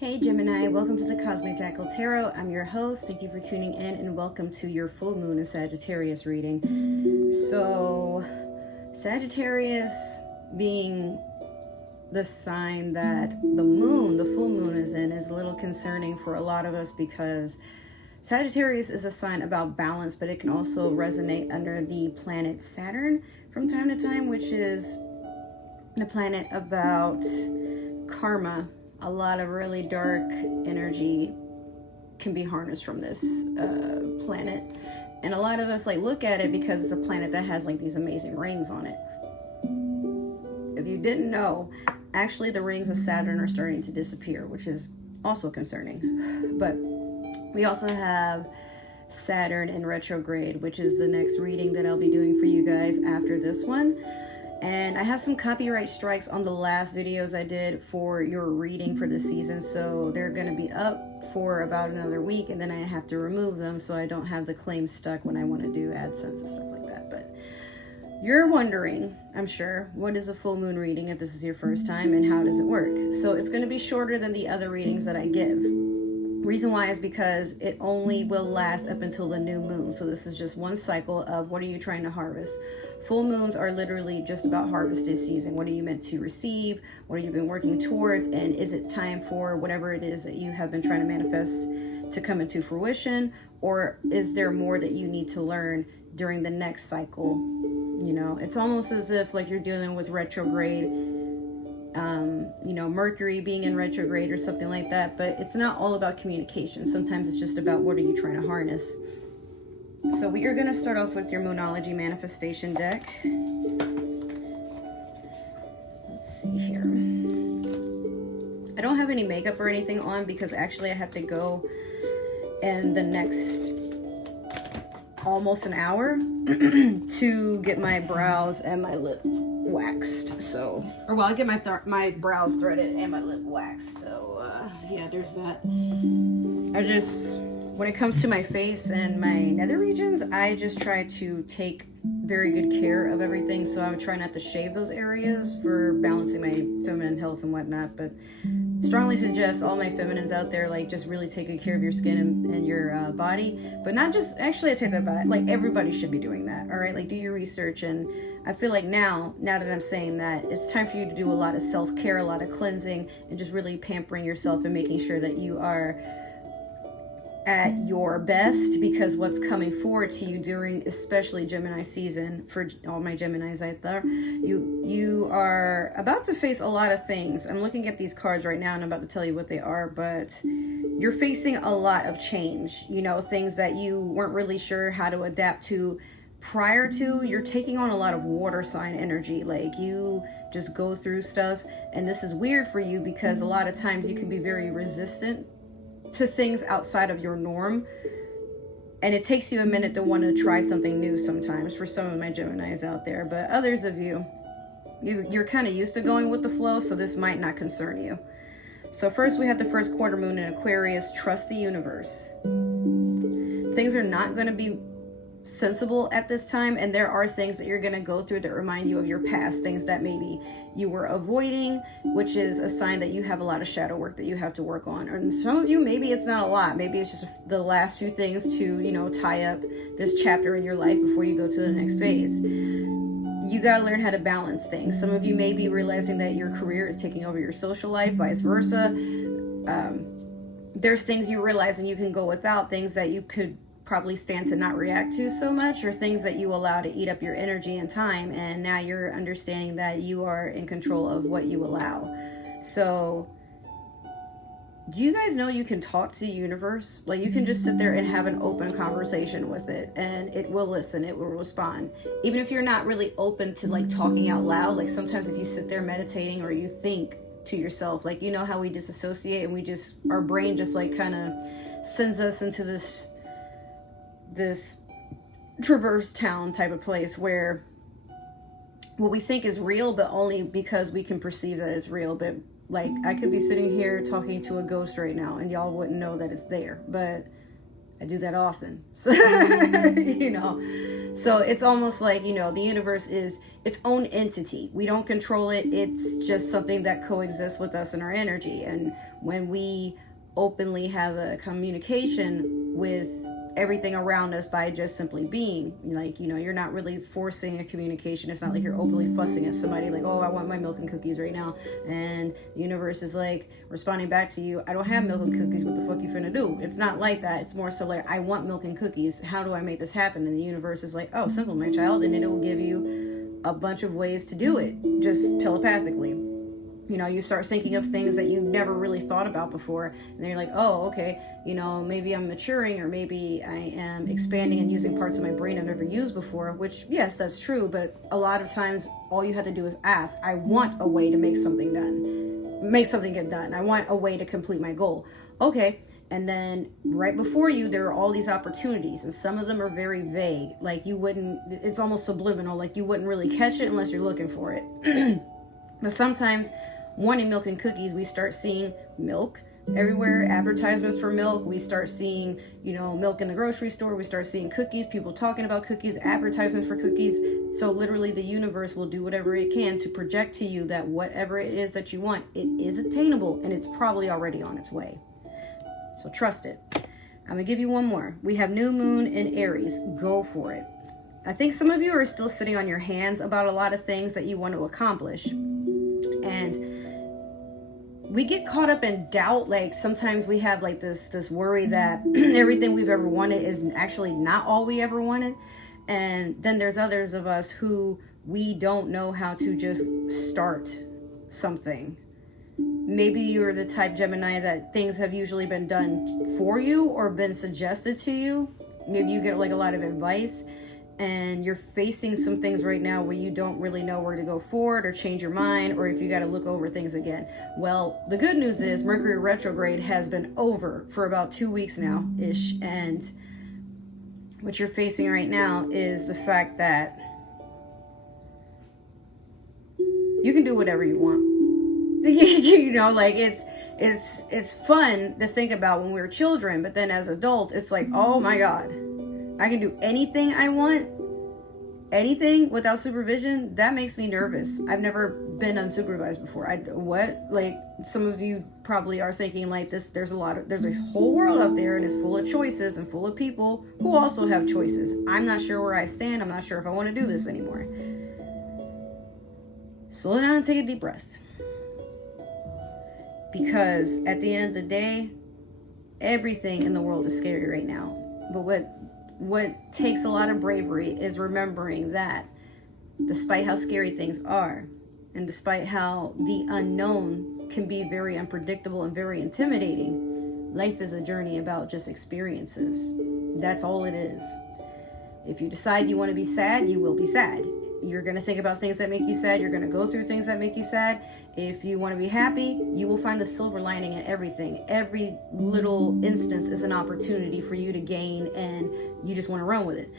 Hey Gemini, welcome to the Cosmic Jackal Tarot. I'm your host. Thank you for tuning in and welcome to your full moon in Sagittarius reading. So, Sagittarius being the sign that the moon, the full moon is in, is a little concerning for a lot of us because Sagittarius is a sign about balance, but it can also resonate under the planet Saturn from time to time, which is the planet about karma. A lot of really dark energy can be harnessed from this planet. And a lot of us look at it because it's a planet that has these amazing rings on it. If you didn't know, actually the rings of Saturn are starting to disappear, which is also concerning. But we also have Saturn in retrograde, which is the next reading that I'll be doing for you guys after this one. And I have some copyright strikes on the last videos I did for your reading for this season, so they're going to be up for about another week, and then I have to remove them so I don't have the claims stuck when I want to do AdSense and stuff like that. But you're wondering, I'm sure, what is a full moon reading if this is your first time, and how does it work? So it's going to be shorter than the other readings that I give. Reason why is because it only will last up until the new moon. So this is just one cycle of what are you trying to harvest. Full moons are literally just about harvested season. What are you meant to receive? What have you been working towards? And is it time for whatever it is that you have been trying to manifest to come into fruition? Or is there more that you need to learn during the next cycle? You know, it's almost as if you're dealing with retrograde, Mercury being in retrograde or something like that, but it's not all about communication. Sometimes it's just about what are you trying to harness. So we are going to start off with your Moonology manifestation deck. Let's see here. I don't have any makeup or anything on because actually I have to go in the next almost an hour to get my brows and my lip waxed. So, I get my brows threaded and my lip waxed. So, yeah, there's that. When it comes to my face and my nether regions, I just try to take very good care of everything. So I would try not to shave those areas for balancing my feminine health and whatnot. But strongly suggest all my feminines out there, just really take good care of your skin and your body. But not just, actually I take that back, everybody should be doing that, all right? Do your research. And I feel like now that I'm saying that, it's time for you to do a lot of self-care, a lot of cleansing, and just really pampering yourself and making sure that you are at your best, because what's coming forward to you during especially Gemini season, for all my Geminis out there, you are about to face a lot of things. I'm looking at these cards right now and I'm about to tell you what they are, but you're facing a lot of change, things that you weren't really sure how to adapt to prior to. You're taking on a lot of water sign energy. You just go through stuff, and this is weird for you because a lot of times you can be very resistant to things outside of your norm, and it takes you a minute to want to try something new sometimes for some of my Geminis out there. But others of you're kind of used to going with the flow, so this might not concern you. So first we have the first quarter moon in Aquarius. Trust the universe. Things are not going to be sensible at this time, and there are things that you're going to go through that remind you of your past, things that maybe you were avoiding, which is a sign that you have a lot of shadow work that you have to work on. And some of you, maybe it's not a lot, maybe it's just the last few things to tie up this chapter in your life before you go to the next phase. You got to learn how to balance things. Some of you may be realizing that your career is taking over your social life, vice versa. There's things you realize and you can go without, things that you could probably stand to not react to so much, or things that you allow to eat up your energy and time, and now you're understanding that you are in control of what you allow. So do you guys know you can talk to the universe? You can just sit there and have an open conversation with it, and it will listen, it will respond. Even if you're not really open to talking out loud, sometimes if you sit there meditating or you think to yourself, how we disassociate and our brain just kind of sends us into this traverse town type of place where what we think is real, but only because we can perceive that it's real. But I could be sitting here talking to a ghost right now and y'all wouldn't know that it's there, but I do that often. So, you know, so it's almost like, you know, the universe is its own entity. We don't control it. It's just something that coexists with us in our energy. And when we openly have a communication with everything around us by just simply being, like, you know, you're not really forcing a communication. It's not like you're openly fussing at somebody like, oh, I want my milk and cookies right now, and the universe is like responding back to you, I don't have milk and cookies, what the fuck you finna do? It's not like that. It's more so like, I want milk and cookies, how do I make this happen? And the universe is like, oh, simple, my child, and then it will give you a bunch of ways to do it, just telepathically. You know, you start thinking of things that you never really thought about before, and then you're like, oh, okay, you know, maybe I'm maturing, or maybe I am expanding and using parts of my brain I've never used before, which, yes, that's true, but a lot of times all you have to do is ask. I want a way to make something get done. I want a way to complete my goal. Okay, and then right before you, there are all these opportunities, and some of them are very vague, like you wouldn't, it's almost subliminal, like you wouldn't really catch it unless you're looking for it. But sometimes, wanting milk and cookies, we start seeing milk everywhere, advertisements for milk. We start seeing, you know, milk in the grocery store. We start seeing cookies, people talking about cookies, advertisements for cookies. So literally the universe will do whatever it can to project to you that whatever it is that you want, it is attainable, and it's probably already on its way. So trust it. I'm gonna give you one more. We have new moon in Aries. Go for it. I think some of you are still sitting on your hands about a lot of things that you want to accomplish. And we get caught up in doubt. Like sometimes we have like this worry that everything we've ever wanted is actually not all we ever wanted. And then there's others of us who we don't know how to just start something. Maybe you're the type, Gemini, that things have usually been done for you or been suggested to you. Maybe you get like a lot of advice, and you're facing some things right now where you don't really know where to go forward or change your mind, or if you got to look over things again. Well, the good news is Mercury retrograde has been over for about 2 weeks now-ish, and what you're facing right now is the fact that you can do whatever you want. You know, like it's fun to think about when we were children, but then as adults, it's like, oh my God, I can do anything I want, anything without supervision. That makes me nervous. I've never been unsupervised before. Like some of you probably are thinking like this, there's a whole world out there, and it's full of choices and full of people who also have choices. I'm not sure where I stand. I'm not sure if I want to do this anymore. Slow down and take a deep breath. Because at the end of the day, everything in the world is scary right now. But what takes a lot of bravery is remembering that despite how scary things are, and despite how the unknown can be very unpredictable and very intimidating, life is a journey about just experiences. That's all it is. If you decide you want to be sad, you will be sad. You're going to think about things that make you sad. You're going to go through things that make you sad. If you want to be happy, you will find the silver lining in everything. Every little instance is an opportunity for you to gain, and you just want to run with it.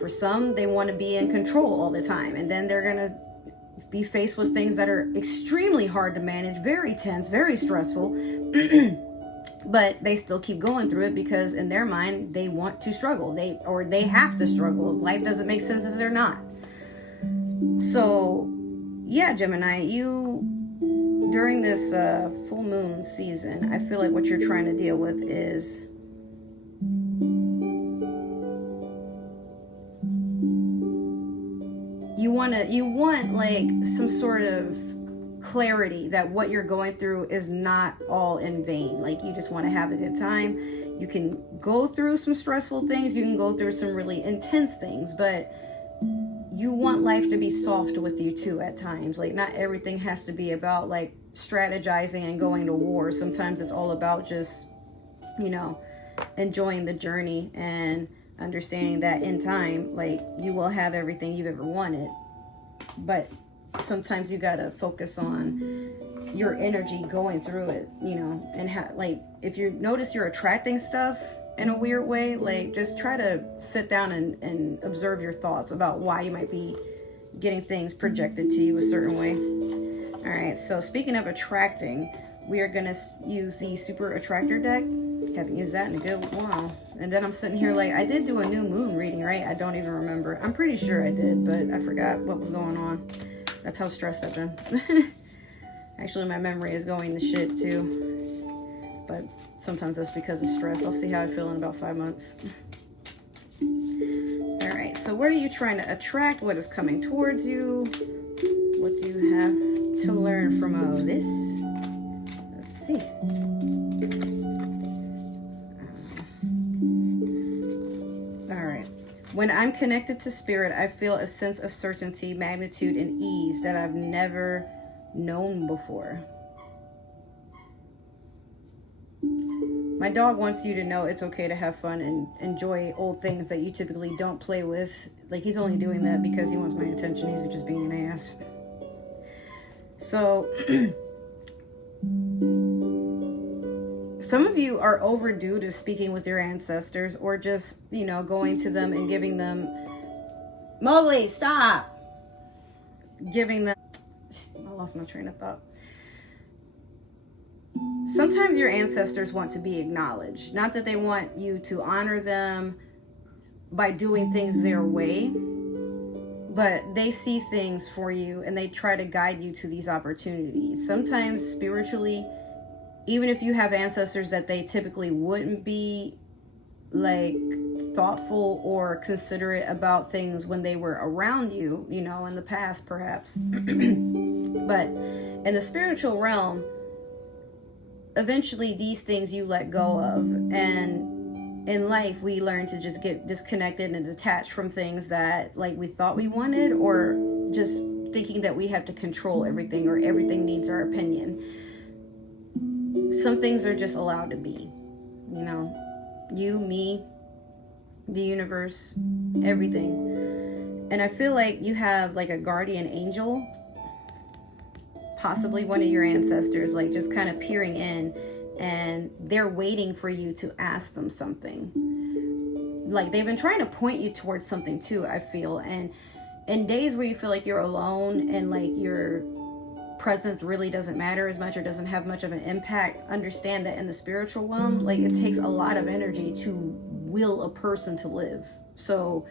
For some, they want to be in control all the time, and then they're going to be faced with things that are extremely hard to manage, very tense, very stressful. But they still keep going through it because in their mind, they want to struggle. They have to struggle. Life doesn't make sense if they're not. So, yeah, Gemini, you, during this full moon season, I feel like what you're trying to deal with is you want like some sort of clarity that what you're going through is not all in vain. Like you just want to have a good time. You can go through some stressful things. You can go through some really intense things, but you want life to be soft with you too at times. Like not everything has to be about like strategizing and going to war. Sometimes it's all about just, you know, enjoying the journey and understanding that in time, like you will have everything you've ever wanted. But sometimes you gotta focus on your energy going through it, you know, and like if you notice you're attracting stuff in a weird way, like just try to sit down and observe your thoughts about why you might be getting things projected to you a certain way. All right, so speaking of attracting, we are going to use the Super Attractor deck. Haven't used that in a good while. And then I'm sitting here like, I did do a new moon reading, right? I don't even remember. I'm pretty sure I did, but I forgot what was going on. That's how stressed I've been. Actually, my memory is going to shit too. But sometimes that's because of stress. I'll see how I feel in about 5 months. Alright, so what are you trying to attract? What is coming towards you? What do you have to learn from all this? Let's see. Alright. When I'm connected to spirit, I feel a sense of certainty, magnitude, and ease that I've never known before. My dog wants you to know it's okay to have fun and enjoy old things that you typically don't play with. Like, he's only doing that because he wants my attention. He's just being an ass. So, some of you are overdue to speaking with your ancestors, or just, you know, going to them and giving them, Mowgli, stop! Giving them, I lost my train of thought. Sometimes your ancestors want to be acknowledged. Not that they want you to honor them by doing things their way, but they see things for you and they try to guide you to these opportunities. Sometimes spiritually, even if you have ancestors that they typically wouldn't be like thoughtful or considerate about things when they were around you, you know, in the past perhaps. But in the spiritual realm, eventually these things you let go of, and in life we learn to just get disconnected and detached from things that like we thought we wanted, or just thinking that we have to control everything or everything needs our opinion. Some things are just allowed to be, you know, you, me, the universe, everything. And I feel like you have like a guardian angel, possibly one of your ancestors, like just kind of peering in, and they're waiting for you to ask them something. Like they've been trying to point you towards something too, I feel. And in days where you feel like you're alone and like your presence really doesn't matter as much or doesn't have much of an impact, understand that in the spiritual realm, like it takes a lot of energy to will a person to live. So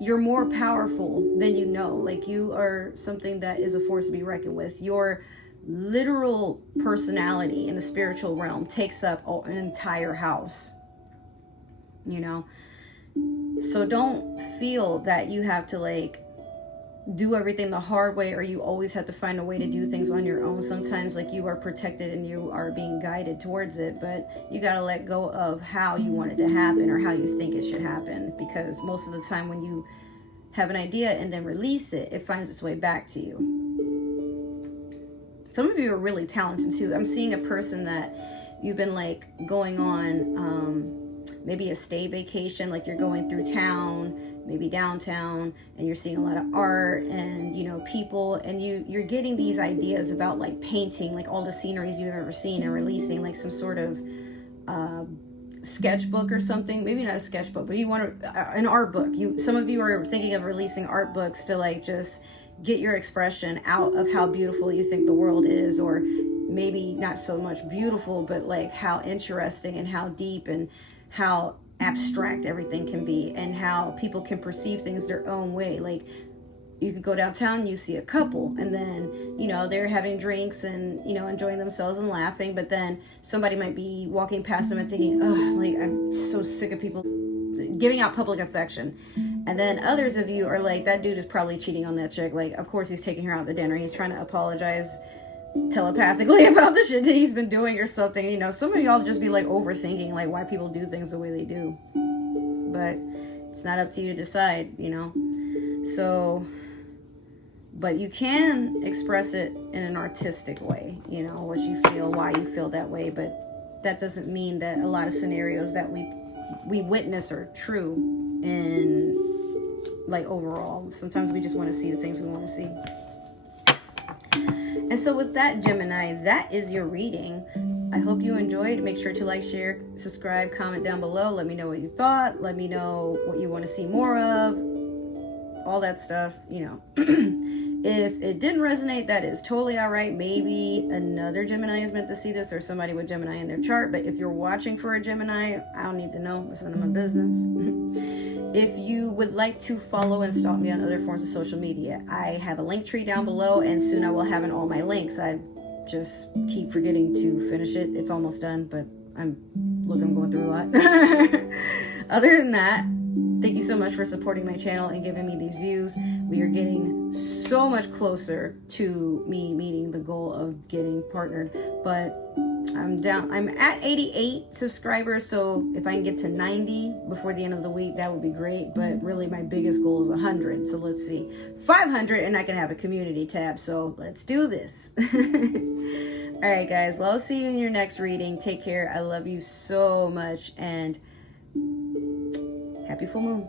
you're more powerful than you know. Like you are something that is a force to be reckoned with. Your literal personality in the spiritual realm takes up an entire house, you know. So don't feel that you have to like do everything the hard way, or you always have to find a way to do things on your own. Sometimes like you are protected and you are being guided towards it, but you got to let go of how you want it to happen or how you think it should happen, because most of the time when you have an idea and then release it, it finds its way back to you. Some of you are really talented too. I'm seeing a person that you've been like going on maybe a stay vacation, like you're going through town, maybe downtown, and you're seeing a lot of art and, you know, people, and you're getting these ideas about like painting like all the sceneries you've ever seen and releasing like some sort of sketchbook or something. Maybe not a sketchbook, but you want an art book. Some of you are thinking of releasing art books to like just get your expression out of how beautiful you think the world is, or maybe not so much beautiful, but like how interesting and how deep and how abstract everything can be, and how people can perceive things their own way. Like you could go downtown, you see a couple, and then, you know, they're having drinks and, you know, enjoying themselves and laughing, but then somebody might be walking past them and thinking, oh, like I'm so sick of people giving out public affection. And then others of you are like, that dude is probably cheating on that chick. Like, of course he's taking her out to dinner. He's trying to apologize telepathically about the shit that he's been doing or something. You know, some of y'all just be like overthinking like why people do things the way they do, but it's not up to you to decide, you know. So, but you can express it in an artistic way, you know, what you feel, why you feel that way. But that doesn't mean that a lot of scenarios that we witness are true in like overall. Sometimes we just want to see the things we want to see. And so with that, Gemini, that is your reading. I hope you enjoyed. Make sure to like, share, subscribe, comment down below. Let me know what you thought. Let me know what you want to see more of. all that stuff, you know. If it didn't resonate, that is totally all right. Maybe another Gemini is meant to see this, or somebody with Gemini in their chart. But if you're watching for a Gemini, I don't need to know. That's none of my business. If you would like to follow and stalk me on other forms of social media, I have a link tree down below, and soon I will have in all my links. I just keep forgetting to finish it. It's almost done, but I'm going through a lot. Other than that, thank you so much for supporting my channel and giving me these views. We are getting so much closer to me meeting the goal of getting partnered, but I'm at 88 subscribers, so if I can get to 90 before the end of the week, that would be great. But really my biggest goal is 100, so let's see, 500, and I can have a community tab, so let's do this. All right, guys, well, I'll see you in your next reading. Take care. I love you so much, and happy full moon.